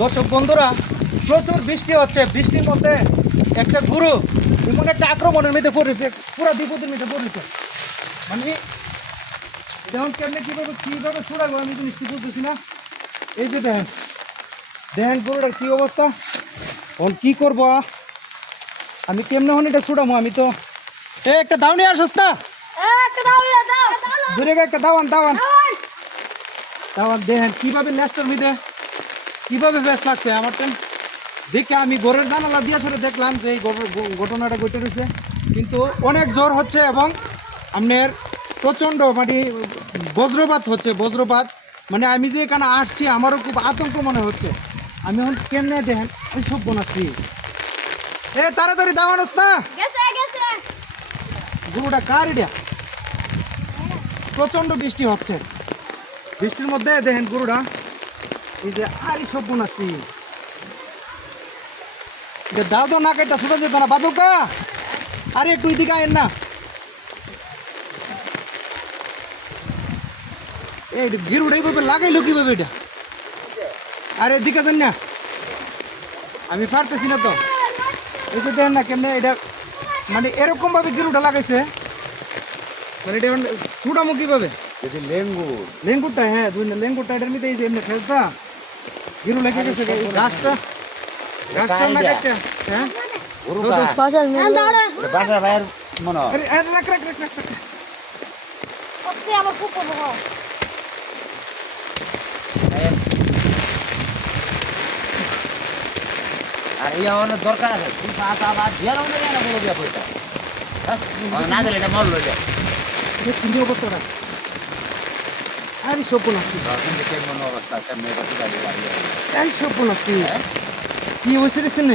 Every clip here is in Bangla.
দর্শক বন্ধুরা প্রচুর বৃষ্টি হচ্ছে। বৃষ্টির মধ্যে একটা গুরু এমন একটা আক্রমণের মধ্যে পড়েছে পুরো বিপদের মধ্যে পড়েছে। মানে দেখুন কেমনে কীভাবে কীভাবে ছুড়াবো আমি তো মিষ্টি বলতেছি না। এই যে দেখেন দেখেন গরুটার কী অবস্থা। এখন কী করব? আমি কেমনে হন এটা ছুড়াবো আমি তো এ একটা দাও নিয়ে আসস না। দূরে একটা দাওয়ান দাওয়ান দাওয়ান দেখেন কীভাবে ল্যাস্টার মিদে কীভাবে বেশ লাগছে আমার তো দেখে আমি গরুর জানালা দিয়ে আসলে দেখলাম যে এই ঘটনাটা ঘটে রয়েছে। কিন্তু অনেক জ্বর হচ্ছে এবং আপনার প্রচণ্ড মানে বজ্রপাত হচ্ছে বজ্রপাত। মানে আমি যে এখানে আসছি আমারও খুব আতঙ্ক মনে হচ্ছে। আমি এখন কেমনে দেখেন? ওই সব বনাচ্ছি এ তাড়াতাড়ি দাওয়ানস না। গরুটা কার এটা? প্রচণ্ড বৃষ্টি হচ্ছে। বৃষ্টির মধ্যে দেখেন গরুটা। এই যে আরি সব বনাচ্ছি এটা দাও তো না কেটে শুনে যেত না বাদুকা আরে একটু এদিকে আয়েন না। এই গিরুটা এইভাবে লাগাইলো কীভাবে এটা? আরে এদিকে দেন না। আমি পারতেছি না তো। এই যে দেখেন না কেমনে এটা মানে এরকম ভাবে গিরুটা লাগাইছে। মানে এটা ছুটামো কীভাবে? যদি লেঙ্গু লেঙ্গুরটা হ্যাঁ দুই লেঙ্গুরটা এটার মধ্যে এই যে এমনি ফেলতা। গিরু লেগে গেছে গাছটা? গাছটা না কাটটা হ্যাঁ? গরু তো- তো- বাসা ভাইয়ের মনে আরে আরে রাখ রাখ রাখ রাখ রাখ। আর এই আমার দরকার আছে। তুই পাঁচ আবার অনেক না বড় দিয়া পয়সা? হ্যাঁ? না দিলে এটা মরলো দেখছেন কি অবস্থাটা আরে এই সর্বনাশী হ্যাঁ কি হয়েছে দেখছেন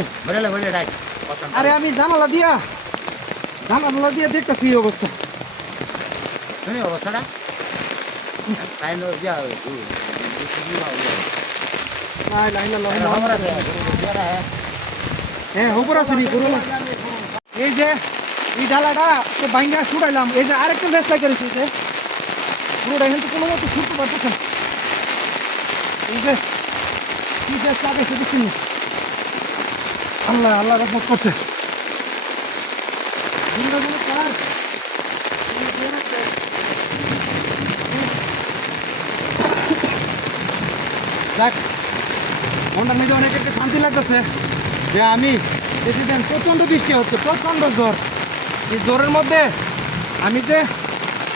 আরে আমি জানালা দিয়া জানালা দিয়া দেখতেছি এই অবস্থা শুনি অবস্থাটা হ্যাঁ খবর আছে নি করো এই যে এই ডালাটা বাইঙ্গা ছুটাইলাম এই যে আরেকটা এই যে পুরোটা থেকে কোনো মতো ছুটতে আল্লাহ আল্লাহ রহমত করছে। মধ্যে অনেক একটা শান্তি লাগতেছে যে আমি প্রেসিডেন্ট প্রচণ্ড বৃষ্টি হচ্ছে, প্রচণ্ড জ্বর। এই জ্বরের মধ্যে আমি যে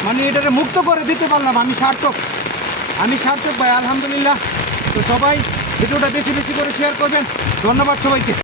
মানে এটাকে মুক্ত করে দিতে পারলাম, আমি সার্থক। আমি সার্থক ভাই, আলহামদুলিল্লাহ। তো সবাই ভিডিওটা বেশি বেশি করে শেয়ার করবেন। ধন্যবাদ সবাইকে।